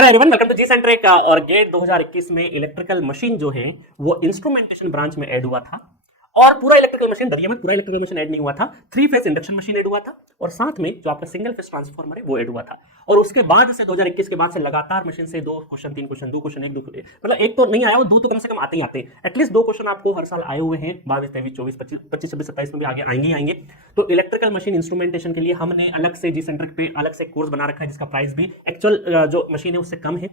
Hello everyone, welcome to G centric. और GATE 2021 में electrical machine जो है वो इंस्ट्रूमेंटेशन ब्रांच में ऐड हुआ था। और पूरा इलेक्ट्रिकल मशीन, डरिए मत, पूरा इलेक्ट्रिकल मशीन ऐड नहीं हुआ था। 3 फेज इंडक्शन मशीन ऐड हुआ था और साथ में जो आपका सिंगल फेज ट्रांसफार्मर है वो ऐड हुआ था। और उसके बाद से 2021 के बाद से लगातार मशीन से 2 क्वेश्चन, 3 क्वेश्चन, 2 क्वेश्चन, मतलब एक तो नहीं आया, वो 2 तो कम से कम आते ही आते हैं। एटलीस्ट 2 क्वेश्चन आपको हर साल आए हुए हैं। 22, 23, 24, 25, 26, 27 में भी आगे आएंगे ही आएंगे। तो इलेक्ट्रिकल मशीन इंस्ट्रूमेंटेशन के लिए हमने अलग से जी सेंट्रिक पे अलग से कोर्स बना रखा है, जिसका प्राइस भी एक्चुअल जो मशीन है उससे कम है।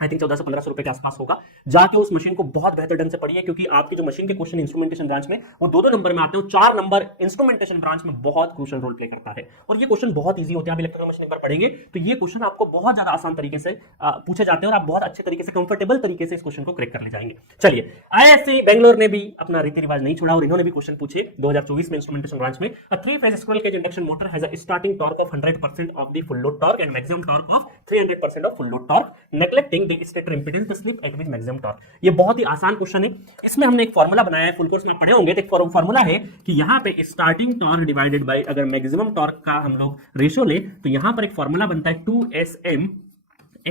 आई थिंक 1400 1500 रुपए के आसपास होगा। जाके उस मशीन को बहुत बेहतर ढंग से पढ़िए, क्योंकि आपकी जो मशीन के क्वेश्चन इंस्ट्रूमेंटेशन ब्रांच में वो 2-2 नंबर में आते हैं। 4 नंबर इंस्ट्रूमेंटेशन ब्रांच में बहुत क्रूशियल रोल प्ले करता है और ये क्वेश्चन बहुत इजी होते हैं। आप इलेक्ट्रिकल मशीन पर पढ़ेंगे तो ये क्वेश्चन आपको बहुत ज्यादा आसान तरीके से पूछे जाते हैं और आप बहुत अच्छे तरीके से, कंफर्टेबल तरीके से इस क्वेश्चन को क्रैक कर ले जाएंगे। चलिए, आईआईएससी बेंगलोर ने भी अपना रीति रिवाज नहीं छोड़ा और इन्होंने भी क्वेश्चन पूछे 2024 में इंस्ट्रूमेंटेशन ब्रांच में। A 3 phase squirrel cage induction motor has a starting torque of 100% of the full load torque and maximum torque of 300% of full load torque, neglecting the stator impedance the slip at with maximum torque. ये बहुत ही आसान question है। इसमें हमने एक formula बनाया है, full course में आप पढ़े होंगे। तो एक फार्मूला है कि यहाँ पे स्टार्टिंग टॉर्क डिवाइडेड बाय अगर मैक्सिमम टॉर्क का हम लोग रेशियो ले तो यहाँ पर एक फार्मूला बनता है 2SM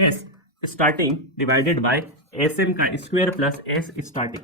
S starting divided by SM का स्क्वायर प्लस S स्टार्टिंग,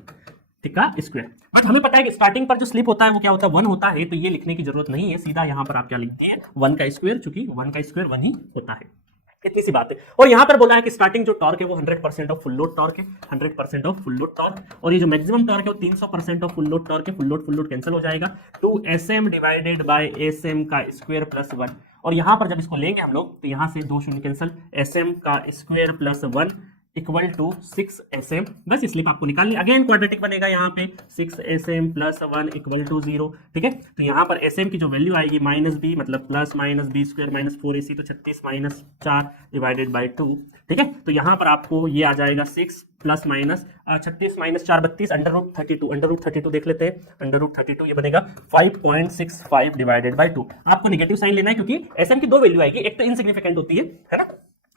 ठीक है, स्क्वायर। बट हमें पता है कि स्टार्टिंग पर जो स्लिप होता है वो क्या होता है, 1 होता है। तो ये लिखने की जरूरत नहीं है, सीधा यहाँ पर आप क्या लिखते हैं, 1 का स्क्वायर, चूंकि 1 का स्क्वायर 1 ही होता है। इतनी सी बात है। और यहां पर बोला है कि स्टार्टिंग जो टॉर्क है वो 100% ऑफ फुल लोड टॉर्क है, 100% ऑफ फुल लोड टॉर्क। और ये जो मैक्सिमम टॉर्क है वो 300% ऑफ फुल लोड टॉर्क है। फुल लोड कैंसिल हो जाएगा। 2SM डिवाइडेड बाय SM का स्क्वायर प्लस 1। और यहां पर जब इसको लेंगे हम लोग तो यहां से 2 शून्य कैंसिल, SM का square plus 1 equal to 6SM। बस स्लिप आपको निकालनी, अगेन क्वाड्रेटिक बनेगा यहाँ पे 6SM प्लस 1 इक्वल टू 0, ठीक है। तो यहाँ पर SM की जो वैल्यू आएगी -b, मतलब plus -b square minus 4AC, तो 36 माइनस 4 डिवाइडेड बाई 2, ठीक है। तो यहाँ पर आपको ये आ जाएगा 6 प्लस माइनस 36 माइनस 4 32, √32 देख लेते हैं। √32 ये बनेगा 5.65 डिवाइडेड बाई 2। आपको नेगेटिव साइन लेना है क्योंकि SM की 2 वैल्यू आएगी, एक तो इनसिग्निफिकेंट होती है ना।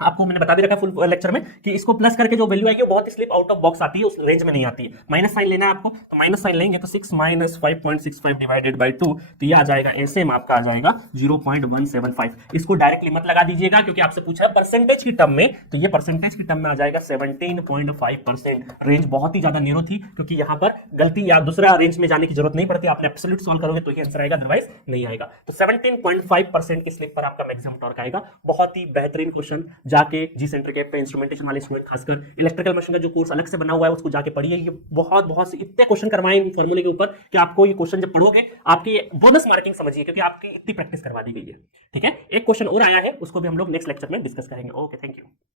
आपको मैंने बता भी रखा फुल लेक्चर में कि इसको प्लस करके जो वैल्यू आएगी वो बहुत स्लिप आउट ऑफ बॉक्स आती है, उस रेंज में नहीं आती है। माइनस साइन लेना है आपको, तो माइनस साइन लेंगे तो 6 माइनस 5.65 डिवाइडेड बाई 2, तो ये आ जाएगा SM आपका आ जाएगा 0.175। इसको डायरेक्टली मत लगा दीजिएगा क्योंकि आपसे पूछा है परसेंटेज की टर्म में, तो ये परसेंटेज की टर्म में आ जाएगा 17.5%। रेंज बहुत ही ज्यादा नीरो थी क्योंकि यहाँ पर गलती या दूसरा रेंज में जाने की जरूरत नहीं पड़ती। आपने एब्सोल्यूट सॉल्व करोगे तो ये आंसर आएगा, अदरवाइज नहीं आएगा। तो 17.5% की स्लिप पर आपका मैक्सिमम टॉर्क आएगा। बहुत ही बेहतरीन क्वेश्चन, जाके जी सेंटर के पे इंस्ट्रूमेंटेशन वाले स्टूडेंट, खासकर इलेक्ट्रिकल मशीन का जो कोर्स अलग से बना हुआ है उसको जाके पढ़िए। ये बहुत से इतने क्वेश्चन करवाए इन फॉर्मूले के ऊपर कि आपको ये क्वेश्चन जब पढ़ोगे आपकी बोनस मार्किंग समझिए, क्योंकि आपकी इतनी प्रैक्टिस करवा दी गई है, ठीक है। एक क्वेश्चन और आया है, उसको भी हम लोग नेक्स्ट लेक्चर में डिस्कस करेंगे। Okay, thank you.